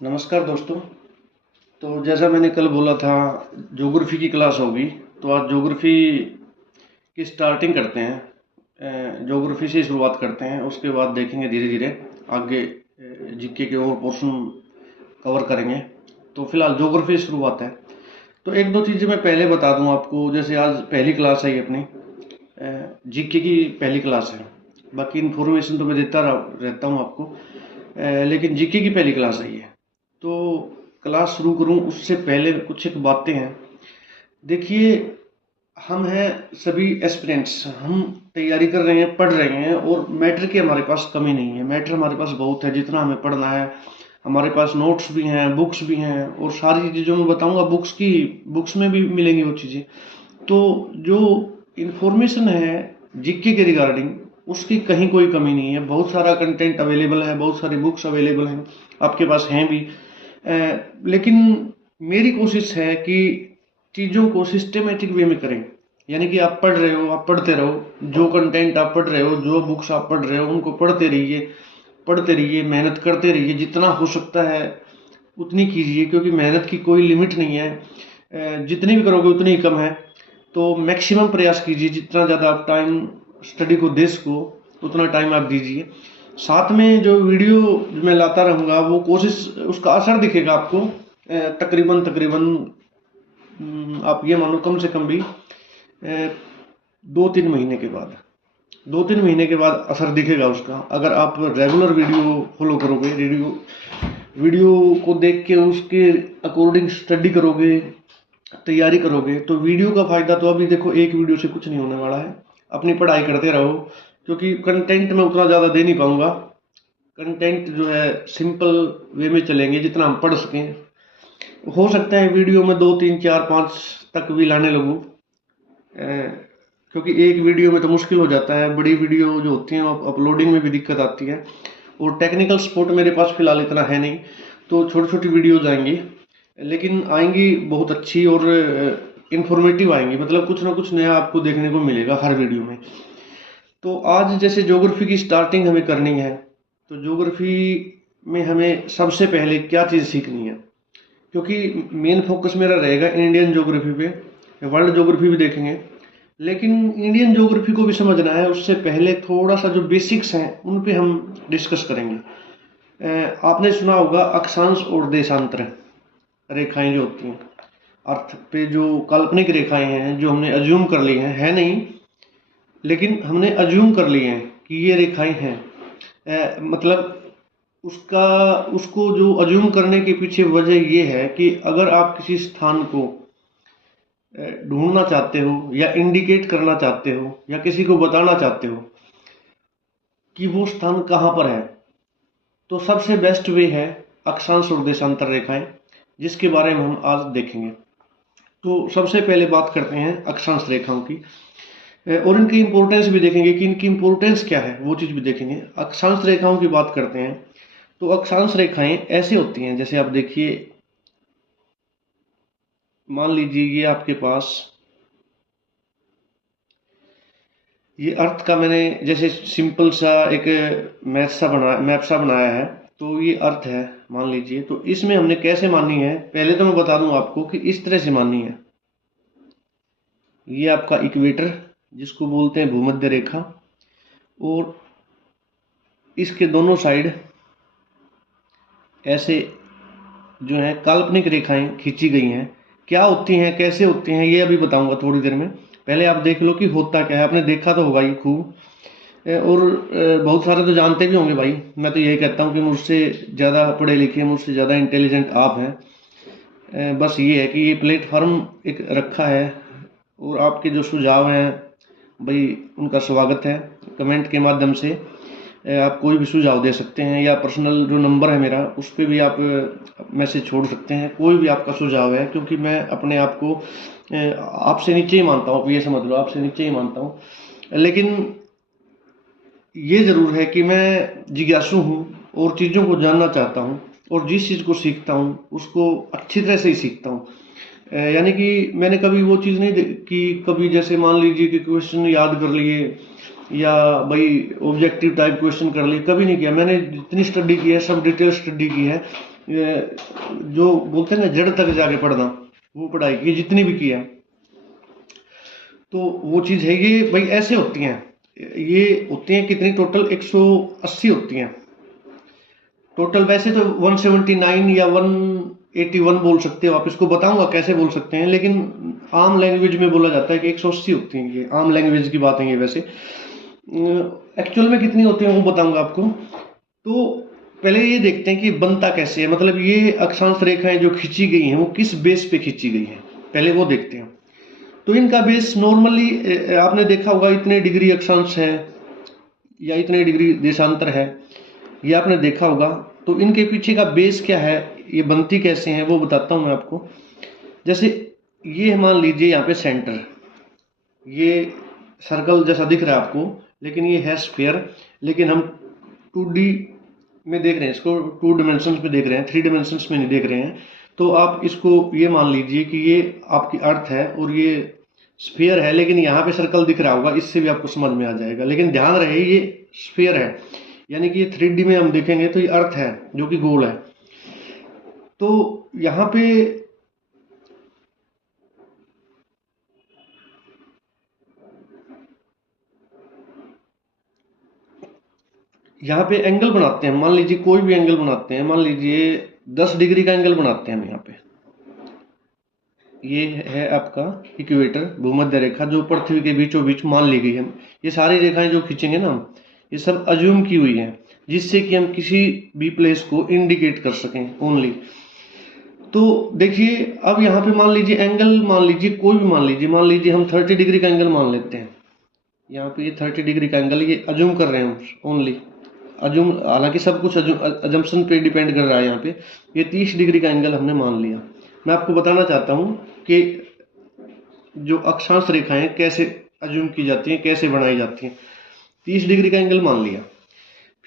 नमस्कार दोस्तों। तो जैसा मैंने कल बोला था, ज्योग्राफी की क्लास होगी। तो आज ज्योग्राफी की स्टार्टिंग करते हैं। ज्योग्राफी से शुरुआत करते हैं, उसके बाद देखेंगे धीरे धीरे आगे जीके के और पोर्शन कवर करेंगे। तो फिलहाल ज्योग्राफी से शुरुआत है। तो एक दो चीज़ें मैं पहले बता दूं आपको। जैसे आज पहली क्लास है ये अपनी, जीके की पहली क्लास है। बाकी इन्फॉर्मेशन तो मैं देता रहता हूँ आपको, लेकिन जीके की पहली क्लास है ये। तो क्लास शुरू करूं उससे पहले कुछ एक बातें हैं। देखिए, हम हैं सभी एस्पिरेंट्स, हम तैयारी कर रहे हैं, पढ़ रहे हैं, और मैटर की हमारे पास कमी नहीं है। मैटर हमारे पास बहुत है, जितना हमें पढ़ना है। हमारे पास नोट्स भी हैं, बुक्स भी हैं, और सारी चीज़ें जो मैं बताऊंगा बुक्स में भी मिलेंगी वो चीज़ें। तो जो इन्फॉर्मेशन है जीके के रिगार्डिंग, उसकी कहीं कोई कमी नहीं है। बहुत सारा कंटेंट अवेलेबल है, बहुत सारी बुक्स अवेलेबल हैं, आपके पास हैं भी। लेकिन मेरी कोशिश है कि चीज़ों को सिस्टमेटिक वे में करें। यानी कि आप पढ़ रहे हो, आप पढ़ते रहो। जो कंटेंट आप पढ़ रहे हो, जो बुक्स आप पढ़ रहे हो, उनको पढ़ते रहिए, मेहनत करते रहिए। जितना हो सकता है उतनी कीजिए, क्योंकि मेहनत की कोई लिमिट नहीं है। जितनी भी करोगे उतनी ही कम है। तो मैक्सिमम प्रयास कीजिए, जितना ज़्यादा आप टाइम स्टडी को दे सको उतना टाइम आप दीजिए। साथ में जो वीडियो मैं लाता रहूँगा, वो कोशिश, उसका असर दिखेगा आपको तकरीबन तकरीबन आप ये मानो कम से कम भी 2-3 महीने के बाद। 2-3 महीने के बाद असर दिखेगा उसका। अगर आप रेगुलर वीडियो फॉलो करोगे, वीडियो को देख के उसके अकॉर्डिंग स्टडी करोगे, तैयारी करोगे, तो वीडियो का फायदा तो अभी देखो, एक वीडियो से कुछ नहीं होने वाला है। अपनी पढ़ाई करते रहो, क्योंकि कंटेंट में उतना ज़्यादा दे नहीं पाऊंगा। कंटेंट जो है सिंपल वे में चलेंगे, जितना हम पढ़ सकें। हो सकता है वीडियो में 2-3-4-5 तक भी लाने लगूँ, क्योंकि एक वीडियो में तो मुश्किल हो जाता है। बड़ी वीडियो जो होती हैं, अपलोडिंग में भी दिक्कत आती है, और टेक्निकल सपोर्ट मेरे पास फिलहाल इतना है नहीं। तो छोटी छोटी वीडियोज आएंगी, लेकिन आएंगी बहुत अच्छी और इंफॉर्मेटिव आएंगी। मतलब कुछ ना कुछ नया आपको देखने को मिलेगा हर वीडियो में। तो आज जैसे ज्योग्राफी की स्टार्टिंग हमें करनी है, तो ज्योग्राफी में हमें सबसे पहले क्या चीज़ सीखनी है, क्योंकि मेन फोकस मेरा रहेगा इंडियन ज्योग्राफी पे। वर्ल्ड ज्योग्राफी भी देखेंगे, लेकिन इंडियन ज्योग्राफी को भी समझना है। उससे पहले थोड़ा सा जो बेसिक्स हैं उन पे हम डिस्कस करेंगे। आपने सुना होगा अक्षांश और देशांतर रेखाएं जो होती हैं अर्थ पे, जो काल्पनिक रेखाएं हैं, जो हमने अज्यूम कर ली हैं, है नहीं, लेकिन हमने अज्यूम कर लिए हैं कि ये रेखाएं हैं। मतलब उसका उसको जो अज्यूम करने के पीछे वजह ये है कि अगर आप किसी स्थान को ढूंढना चाहते हो, या इंडिकेट करना चाहते हो, या किसी को बताना चाहते हो कि वो स्थान कहाँ पर है, तो सबसे बेस्ट वे है अक्षांश और देशांतर रेखाएं, जिसके बारे में हम आज देखेंगे। तो सबसे पहले बात करते हैं अक्षांश रेखाओं की, और इनकी इंपॉर्टेंस भी देखेंगे कि इनकी इंपॉर्टेंस क्या है, वो चीज़ भी देखेंगे। अक्षांश रेखाओं की बात करते हैं, तो अक्षांश रेखाएं ऐसे होती हैं, जैसे आप देखिए, मान लीजिए ये आपके पास ये अर्थ का मैंने जैसे सिंपल सा एक मैप सा बनाया है। तो ये अर्थ है मान लीजिए। तो इसमें हमने कैसे माननी है, पहले तो मैं बता दूं आपको कि इस तरह से माननी है। ये आपका इक्वेटर, जिसको बोलते हैं भूमध्य रेखा, और इसके दोनों साइड ऐसे जो है काल्पनिक रेखाएं खींची गई हैं। क्या होती हैं, कैसे होती हैं, ये अभी बताऊंगा थोड़ी देर में। पहले आप देख लो कि होता क्या है। आपने देखा तो होगा ये खूब, और बहुत सारे तो जानते भी होंगे भाई। मैं तो यही कहता हूँ कि मुझसे ज़्यादा पढ़े लिखे, मुझसे ज़्यादा इंटेलिजेंट आप हैं। बस ये है कि ये प्लेटफॉर्म एक रखा है, और आपके जो सुझाव हैं भाई, उनका स्वागत है। कमेंट के माध्यम से आप कोई भी सुझाव दे सकते हैं, या पर्सनल जो नंबर है मेरा, उस पर भी आप मैसेज छोड़ सकते हैं। कोई भी आपका सुझाव है, क्योंकि मैं अपने आप को आपसे नीचे ही मानता हूँ। ये समझ लो, आपसे नीचे ही मानता हूँ। लेकिन ये ज़रूर है कि मैं जिज्ञासु हूँ, और चीज़ों को जानना चाहता हूँ, और जिस चीज़ को सीखता हूँ उसको अच्छी तरह से ही सीखता हूँ। यानी कि मैंने कभी वो चीज़ नहीं कि कभी जैसे मान लीजिए कि क्वेश्चन याद कर लिए, या भाई ऑब्जेक्टिव टाइप क्वेश्चन कर लिए, कभी नहीं किया। मैंने जितनी स्टडी की है सब डिटेल स्टडी की है। जो बोलते हैं ना जड़ तक जाके पढ़ना, वो पढ़ाई की जितनी भी किया, तो वो चीज़ है। ये भाई ऐसे होती हैं, ये होती हैं कितनी, टोटल 180 होती हैं टोटल। वैसे तो 179 या 181 बोल सकते हो आप, इसको बताऊंगा कैसे बोल सकते हैं, लेकिन आम लैंग्वेज में बोला जाता है कि 180 होती हैं। ये आम लैंग्वेज की बात है ये, वैसे एक्चुअल में कितनी होती है वो बताऊंगा आपको। तो पहले ये देखते हैं कि बनता कैसे है, मतलब ये अक्षांश रेखाएं जो खींची गई हैं वो किस बेस पे खींची गई हैं, पहले वो देखते हैं। तो इनका बेस नॉर्मली आपने देखा होगा, इतने डिग्री अक्षांश है या इतने डिग्री देशांतर है, ये आपने देखा होगा। तो इनके पीछे का बेस क्या है, ये बनती कैसे हैं, वो बताता हूँ मैं आपको। जैसे ये मान लीजिए यहाँ पे सेंटर, ये सर्कल जैसा दिख रहा है आपको, लेकिन ये है स्फीयर। लेकिन हम 2D में देख रहे हैं इसको, 2 डायमेंशंस में देख रहे हैं, 3 डायमेंशंस में नहीं देख रहे हैं। तो आप इसको ये मान लीजिए कि ये आपकी अर्थ है और ये स्फीयर है, लेकिन यहाँ पे सर्कल दिख रहा होगा, इससे भी आपको समझ में आ जाएगा। लेकिन ध्यान रहे ये स्फीयर है, यानी कि ये 3D में हम देखेंगे तो ये अर्थ है जो कि गोल है। तो यहाँ पे एंगल बनाते हैं, मान लीजिए कोई भी एंगल बनाते हैं, मान लीजिए 10 डिग्री का एंगल बनाते हैं हम यहाँ पे। ये है आपका इक्वेटर, भूमध्य रेखा, जो पृथ्वी के बीचों बीच मान ली गई है। ये सारी रेखाएं जो खींचेंगे ना हम, ये सब अज्यूम की हुई हैं, जिससे कि हम किसी भी प्लेस को इंडिकेट कर सकें ओनली। तो देखिए अब यहाँ पे मान लीजिए एंगल, मान लीजिए कोई भी मान लीजिए हम 30 डिग्री का एंगल मान लेते हैं। यहाँ पे ये 30 डिग्री का एंगल, ये अज्यूम कर रहे हैं हम ओनली, अज्यूम, हालांकि सब कुछ अजम्पशन पे डिपेंड कर रहा है। यहाँ पे ये 30 डिग्री का एंगल हमने मान लिया। मैं आपको बताना चाहता हूँ कि जो अक्षांश रेखाएं कैसे अज्यूम की जाती हैं, कैसे बनाई जाती हैं। 30 डिग्री का एंगल मान लिया,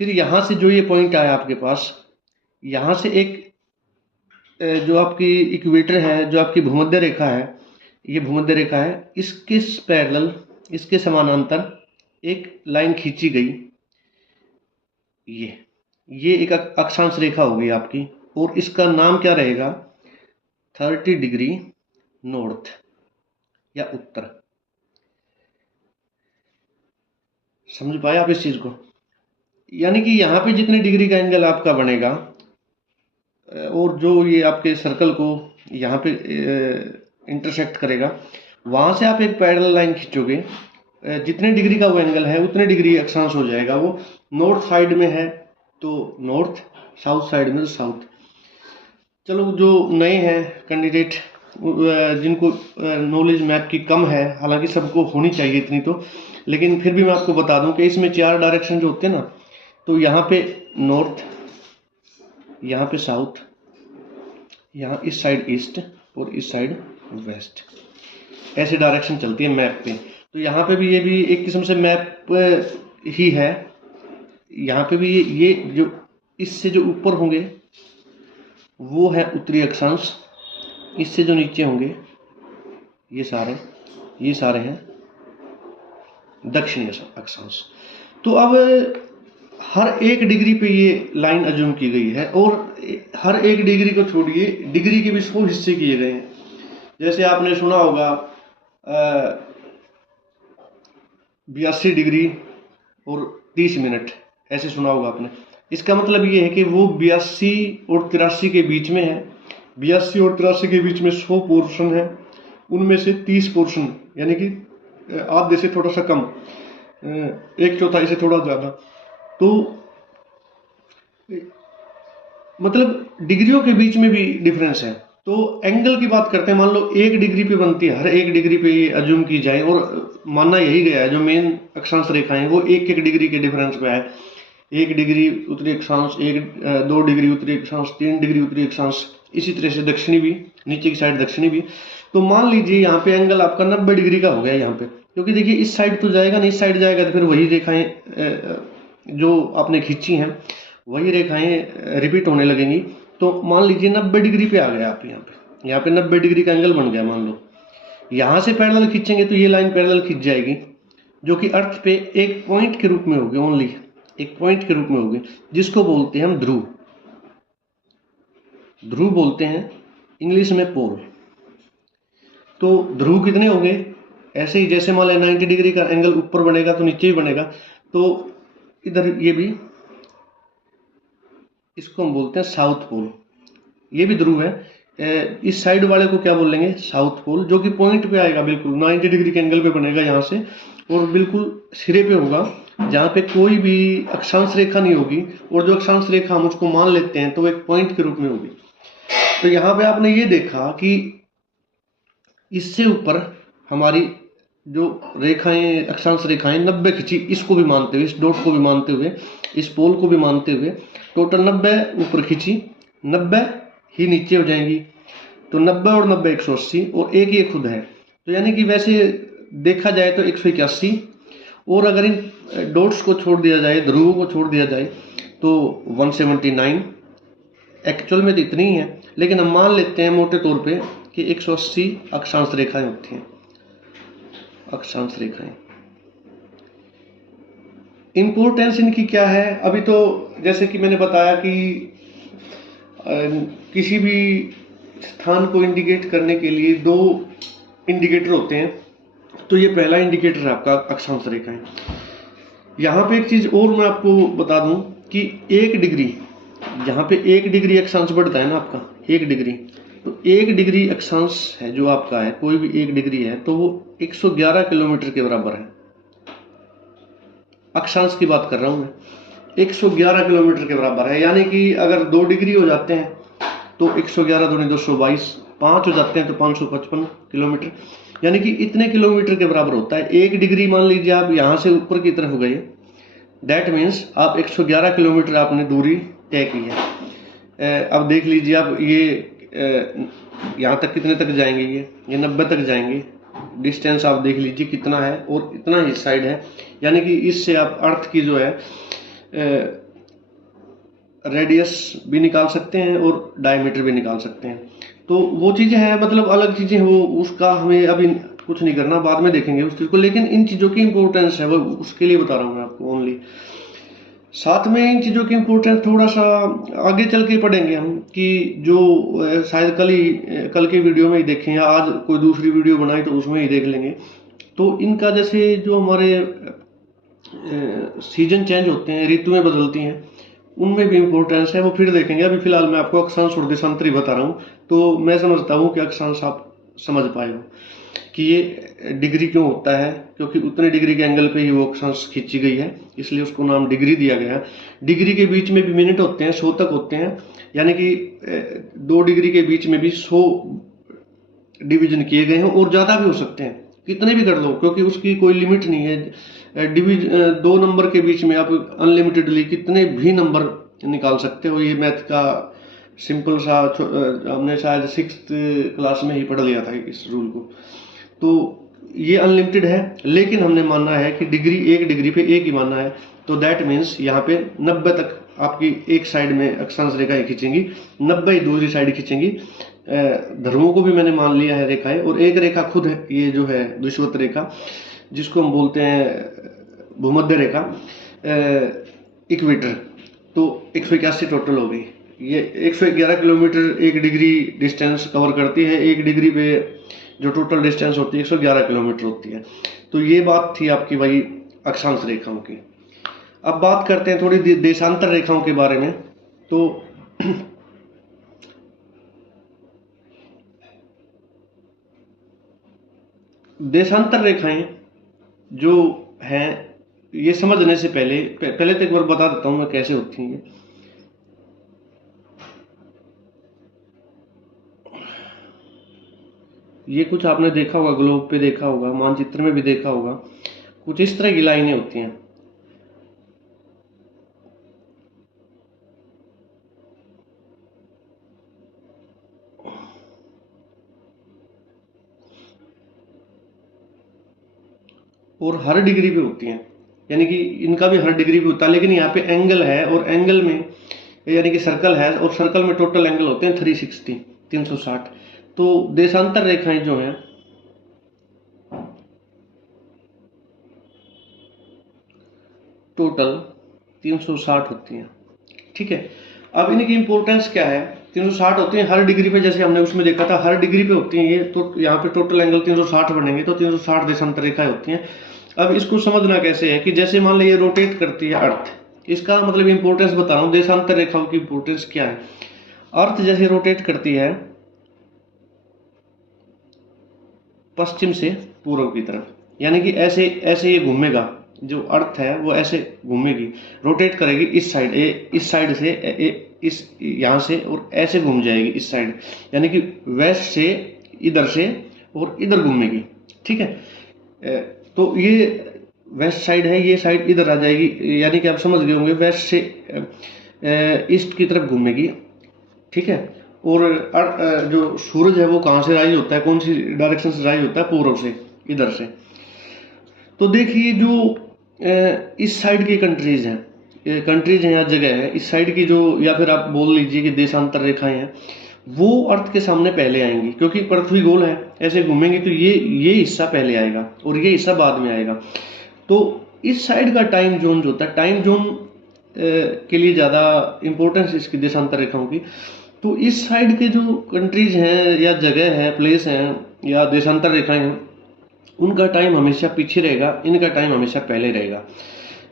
फिर यहाँ से जो ये पॉइंट आया आपके पास, यहाँ से एक जो आपकी इक्वेटर है, जो आपकी भूमध्य रेखा है, ये भूमध्य रेखा है, इसके पैरेलल, इसके समानांतर एक लाइन खींची गई। ये एक अक्षांश रेखा होगी आपकी, और इसका नाम क्या रहेगा, 30 डिग्री नॉर्थ या उत्तर। समझ पाए आप इस चीज को? यानी कि यहाँ पे जितने डिग्री का एंगल आपका बनेगा, और जो ये आपके सर्कल को यहाँ पे इंटरसेक्ट करेगा, वहां से आप एक पैरेलल लाइन खींचोगे, जितने डिग्री का वो एंगल है उतने डिग्री अक्षांश हो जाएगा। वो नॉर्थ साइड में है तो नॉर्थ, साउथ साइड में तो साउथ। चलो जो नए हैं कैंडिडेट, जिनको नॉलेज मैप की कम है, हालांकि सबको होनी चाहिए इतनी तो, लेकिन फिर भी मैं आपको बता दूं कि इसमें 4 डायरेक्शन जो होते हैं ना, तो यहाँ पे नॉर्थ, यहाँ पे साउथ, यहाँ इस साइड ईस्ट और इस साइड वेस्ट, ऐसे डायरेक्शन चलती है मैप पे। तो यहाँ पे भी ये भी एक किस्म से मैप ही है। यहाँ पे भी ये जो इससे जो ऊपर होंगे वो है उत्तरी अक्षांश, इससे जो नीचे होंगे ये सारे हैं दक्षिणी अक्षांश। तो अब हर एक डिग्री पे ये लाइन अज्यूम की गई है, और हर एक डिग्री को छोड़िए, डिग्री के भी 100 हिस्से किए गए हैं। जैसे आपने सुना होगा 82 डिग्री और 30 मिनट, ऐसे सुना होगा आपने। इसका मतलब ये है कि वो 82 और 83 के बीच में है, 82 और 83 के बीच में 100 पोर्शन है, उनमें से 30 पोर्शन यानी कि आधे से थोड़ा सा कम, 1/4 से थोड़ा ज़्यादा, तो मतलब डिग्रियों के बीच में भी डिफरेंस है। तो एंगल की बात करते हैं, मान लो 1 डिग्री पे बनती है, हर एक डिग्री पे ये अज्यूम की जाए, और मानना यही गया है जो मेन अक्षांश रेखाएं वो 1-1 डिग्री के डिफरेंस पे है। 1 डिग्री उत्तरी अक्षांश, 2 डिग्री उत्तरी अक्षांश, 3 डिग्री उत्तरी अक्षांश, इसी तरह से दक्षिणी भी, नीचे की साइड दक्षिणी भी। तो मान लीजिए यहाँ पे एंगल आपका 90 डिग्री का हो गया यहाँ पे, क्योंकि देखिए इस साइड तो जाएगा नहीं, इस साइड जाएगा तो फिर वही रेखाएं जो आपने खींची हैं वही रेखाएं रिपीट होने लगेंगी। तो मान लीजिए 90 डिग्री पे आ गया आप, यहाँ पे 90 डिग्री का एंगल बन गया। मान लो यहाँ से पैरेलल खींचेंगे तो ये लाइन पैरेलल खींच जाएगी, जो कि अर्थ पे एक पॉइंट के रूप में होगी, ओनली एक पॉइंट के रूप में होगी, जिसको बोलते हैं हम ध्रुव। ध्रुव बोलते हैं इंग्लिश में पोल। तो ध्रुव कितने हो गए, ऐसे ही जैसे मान लें 90 डिग्री का एंगल ऊपर बनेगा तो नीचे भी बनेगा, तो इधर ये भी, इसको हम बोलते हैं साउथ पोल, ये भी ध्रुव है। इस साइड वाले को क्या बोलेंगे, साउथ पोल, जो कि पॉइंट पे आएगा, बिल्कुल 90 डिग्री के एंगल पे बनेगा यहाँ से, और बिल्कुल सिरे पे होगा, जहाँ पे कोई भी अक्षांश रेखा नहीं होगी, और जो अक्षांश रेखा हम उसको मान लेते हैं तो वो एक पॉइंट के रूप में होगी। तो यहाँ पे आपने ये देखा कि इससे ऊपर हमारी जो रेखाएं, अक्षांश रेखाएं 90 खींची, इसको भी मानते हुए, इस डॉट को भी मानते हुए, इस पोल को भी मानते हुए, टोटल 90 ऊपर खींची, 90 ही नीचे हो जाएंगी। तो 90 और 90 180, और एक ये खुद है, तो यानी कि वैसे देखा जाए तो 181, और अगर इन डॉट्स को छोड़ दिया जाए, ध्रुवों को छोड़ दिया जाए, तो 179। एक्चुअल में तो इतनी ही है, लेकिन हम मान लेते हैं मोटे तौर पे कि 180 अक्षांश रेखाएं होती हैं, अक्षांश रेखाएं। इंपॉर्टेंस इनकी क्या है, अभी तो जैसे कि मैंने बताया कि किसी भी स्थान को इंडिकेट करने के लिए 2 इंडिकेटर होते हैं। तो ये पहला इंडिकेटर है आपका अक्षांश रेखाएं। यहाँ पे एक चीज और मैं आपको बता दूं कि 1 डिग्री, यहाँ पे 1 डिग्री अक्षांश बढ़ता है ना आपका, 1 डिग्री, तो 1 डिग्री अक्षांश है जो आपका है, कोई भी 1 डिग्री है, तो वो 111 किलोमीटर के बराबर है। अक्षांश की बात कर रहा हूं मैं, 111 किलोमीटर के बराबर है। यानी कि अगर 2 डिग्री हो जाते हैं तो 111 दूनी 222, 5 हो जाते हैं तो 555 किलोमीटर, यानी कि इतने किलोमीटर के बराबर होता है। 1 डिग्री मान लीजिए आप यहाँ से ऊपर की तरफ गए, दैट मीन्स आप 111 किलोमीटर आपने दूरी तय की है। अब देख लीजिए आप, ये यहाँ तक कितने तक जाएंगे, ये 90 तक जाएंगे। डिस्टेंस आप देख लीजिए कितना है, और इतना ही साइड है, यानी कि इससे आप अर्थ की जो है रेडियस भी निकाल सकते हैं और डायमीटर भी निकाल सकते हैं। तो वो चीज़ें हैं, मतलब अलग चीज़ें, वो उसका हमें अभी कुछ नहीं करना, बाद में देखेंगे उस चीज़ को, लेकिन इन चीज़ों की इंपॉर्टेंस है वो, उसके लिए बता रहा हूँ मैं आपको ओनली। साथ में इन चीज़ों की इंपॉर्टेंस थोड़ा सा आगे चल के पढ़ेंगे हम, कि जो शायद कल की वीडियो में ही देखें, या आज कोई दूसरी वीडियो बनाई तो उसमें ही देख लेंगे। तो इनका जैसे जो हमारे सीजन चेंज होते हैं, ऋतुएं बदलती हैं, उनमें भी इम्पोर्टेंस है, वो फिर देखेंगे। अभी फिलहाल मैं आपको अक्षांश और देशांतर ही बता रहा हूँ, तो मैं समझता हूँ कि अक्षांश आप समझ पाए हो कि ये डिग्री क्यों होता है, क्योंकि उतने डिग्री के एंगल पे ही वो अक्षांश खींची गई है, इसलिए उसको नाम डिग्री दिया गया है। डिग्री के बीच में भी मिनट होते हैं, 100 तक होते हैं, यानी कि 2 डिग्री के बीच में भी 100 डिवीजन किए गए हैं, और ज़्यादा भी हो सकते हैं, कितने भी कर लो, क्योंकि उसकी कोई लिमिट नहीं है। 2 नंबर के बीच में आप अनलिमिटेडली कितने भी नंबर निकाल सकते हो। ये मैथ का सिंपल सा हमने शायद 6th क्लास में ही पढ़ लिया था इस रूल को। तो ये अनलिमिटेड है, लेकिन हमने मानना है कि डिग्री, 1 डिग्री पे 1 ही मानना है। तो दैट मीन्स यहाँ पे 90 तक आपकी एक साइड में अक्षांश रेखाएं खींचेंगी, 90 ही दूसरी साइड खींचेंगी। ध्रुवों को भी मैंने मान लिया है रेखाएं, और एक रेखा खुद है, ये जो है विषुवत रेखा, जिसको हम बोलते हैं भूमध्य रेखा, इक्वेटर। तो 181 टोटल हो गई। ये 111 किलोमीटर 1 डिग्री डिस्टेंस कवर करती है। 1 डिग्री पे जो टोटल डिस्टेंस होती है 111 किलोमीटर होती है। तो ये बात थी आपकी भाई अक्षांश रेखाओं की। अब बात करते हैं थोड़ी देशांतर रेखाओं के बारे में। तो देशांतर रेखाएं जो हैं, ये समझने से पहले तो एक बार बता देता हूं मैं कैसे होती हैं। ये कुछ आपने देखा होगा, ग्लोब पे देखा होगा, मानचित्र में भी देखा होगा, कुछ इस तरह की लाइनें होती हैं। और हर डिग्री पे होती हैं, यानी कि इनका भी हर डिग्री पे होता है, लेकिन यहाँ पे एंगल है, और एंगल में यानी कि सर्कल है, और सर्कल में टोटल एंगल होते हैं 360, 360। तो देशांतर रेखाएं जो हैं टोटल 360 होती हैं। ठीक है, अब इनकी इंपॉर्टेंस क्या है, 360 होती हैं हर डिग्री पे, जैसे हमने उसमें देखा था हर डिग्री पे होती हैं ये, तो यहाँ पे टोटल एंगल 360 बनेंगे, तो 360 देशांतर रेखाएं होती हैं। अब इसको समझना कैसे है कि जैसे मान लीजिए रोटेट करती है अर्थ, इसका मतलब इंपॉर्टेंस बता रहा हूँ, देशांतर रेखाओं की इंपॉर्टेंस क्या है। अर्थ जैसे रोटेट करती है पश्चिम से पूर्व की तरफ, यानी कि ऐसे ऐसे ये घूमेगा, जो अर्थ है वो ऐसे घूमेगी, रोटेट करेगी इस साइड, इस साइड से इस यहाँ से, और ऐसे घूम जाएगी इस साइड, यानी कि वेस्ट से इधर से और इधर घूमेगी, ठीक है। तो ये वेस्ट साइड है, ये साइड इधर आ जाएगी, यानी कि आप समझ गए होंगे वेस्ट से ईस्ट की तरफ घूमेगी, ठीक है। और जो सूरज है वो कहाँ से राइज होता है, कौन सी डायरेक्शन से राइज होता है, पूर्व से, इधर से। तो देखिए जो इस साइड की कंट्रीज हैं, या जगह है इस साइड की, जो या फिर आप बोल लीजिए कि देशांतर रेखाएं हैं, वो अर्थ के सामने पहले आएंगी, क्योंकि पृथ्वी गोल है, ऐसे घूमेंगे तो ये हिस्सा पहले आएगा और ये हिस्सा बाद में आएगा। तो इस साइड का टाइम जोन जो होता है, टाइम जोन के लिए ज़्यादा इंपॉर्टेंस इसकी देशांतर रेखाओं की। तो इस साइड के जो कंट्रीज हैं या जगह है, प्लेस हैं या देशांतर रेखाएं हैं, उनका टाइम हमेशा पीछे रहेगा, इनका टाइम हमेशा पहले रहेगा।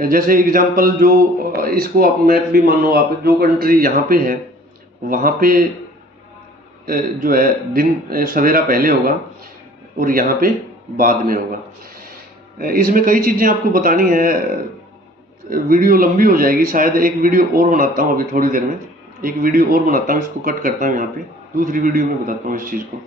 जैसे एग्जांपल, जो इसको आप मैप भी मानो, आप जो कंट्री यहाँ पे है वहाँ पे जो है दिन सवेरा पहले होगा और यहाँ पे बाद में होगा। इसमें कई चीज़ें आपको बतानी है, वीडियो लंबी हो जाएगी, शायद एक वीडियो और बनाता हूँ, अभी थोड़ी देर में एक वीडियो और बनाता हूँ, इसको कट करता हूँ यहाँ पे, दूसरी वीडियो में बताता हूँ इस चीज़ को।